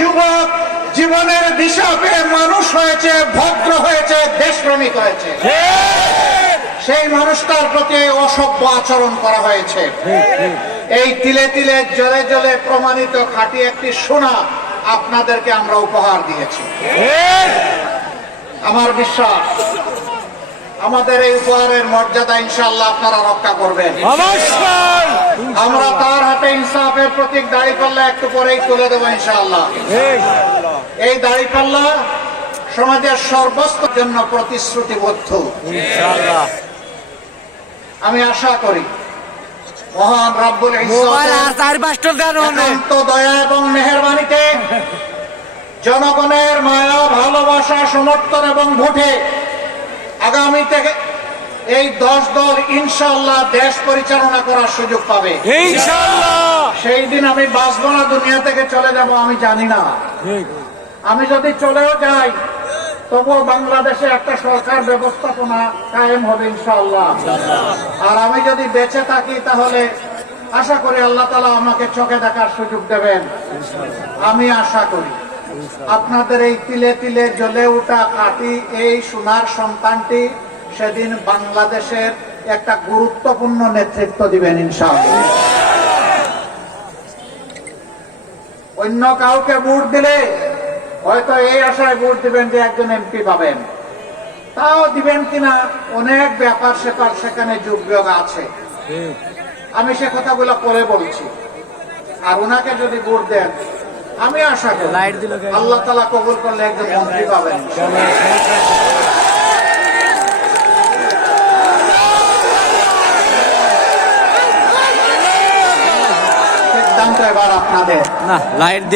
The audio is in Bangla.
যুবক জীবনের দিশা পেয়ে মানুষ হয়েছে ভদ্র হয়েছে দেশপ্রেমিক হয়েছে। সেই মানুষটার প্রতি অসভ্য আচরণ করা হয়েছে। এই তিলে তিলে জলে জলে প্রমাণিত খাঁটি একটি সোনা আপনাদেরকে আমরা উপহার দিয়েছি। আমার বিশ্বাস আমাদের এই উপহারের মর্যাদা ইনশাল্লাহ আপনারা রক্ষা করবেন। আমরা ইনসাফের প্রতীক দাড়ি পাল্লা একটু পরেই তুলে দেবো ইনশাআল্লাহ। এই। দাড়ি পাল্লা সমাজের সর্বস্তর জন্য প্রতিশ্রুতিবদ্ধ। আমি আশা করি মহান রব্বুল একান্ত দয়া এবং মেহেরবানিতে জনগণের মায়া ভালোবাসা সমর্থন এবং ভোটে আগামী থেকে এই দশ দল ইনশাল্লাহ দেশ পরিচালনা করার সুযোগ পাবে। ইনশাআল্লাহ। সেই দিন আমি বাঁচবো না দুনিয়া থেকে চলে যাব আমি জানি না। আমি যদি চলেও যাই তবুও বাংলাদেশে একটা সরকার ব্যবস্থাপনা কায়েম হবে ইনশাআল্লাহ। আর আমি যদি বেঁচে থাকি তাহলে আশা করি আল্লাহ তালা আমাকে চোখে দেখার সুযোগ দেবেন। আমি আশা করি। আপনাদের এই তিলে তিলে জ্বলে ওঠা কাটি এই সোনার সন্তানটি সেদিন বাংলাদেশের একটা গুরুত্বপূর্ণ নেতৃত্ব দিবেন ইনশাআল্লাহ। অন্য কাউকে ভোট দিলে হয়তো এই আশায় ভোট দিবেন যে একজন এমপি পাবেন। তাও দিবেন কিনা অনেক ব্যাপার সেপার সেখানে যোগ বিয়োগ আছে। আমি সে কথাগুলো পরে বলছি। আর ওনাকে যদি ভোট দেন আমি আশা করি? আল্লাহ তালা কবুল করলে একজন মন্ত্রী পাবেন। এবার আপনাদের। না লাইট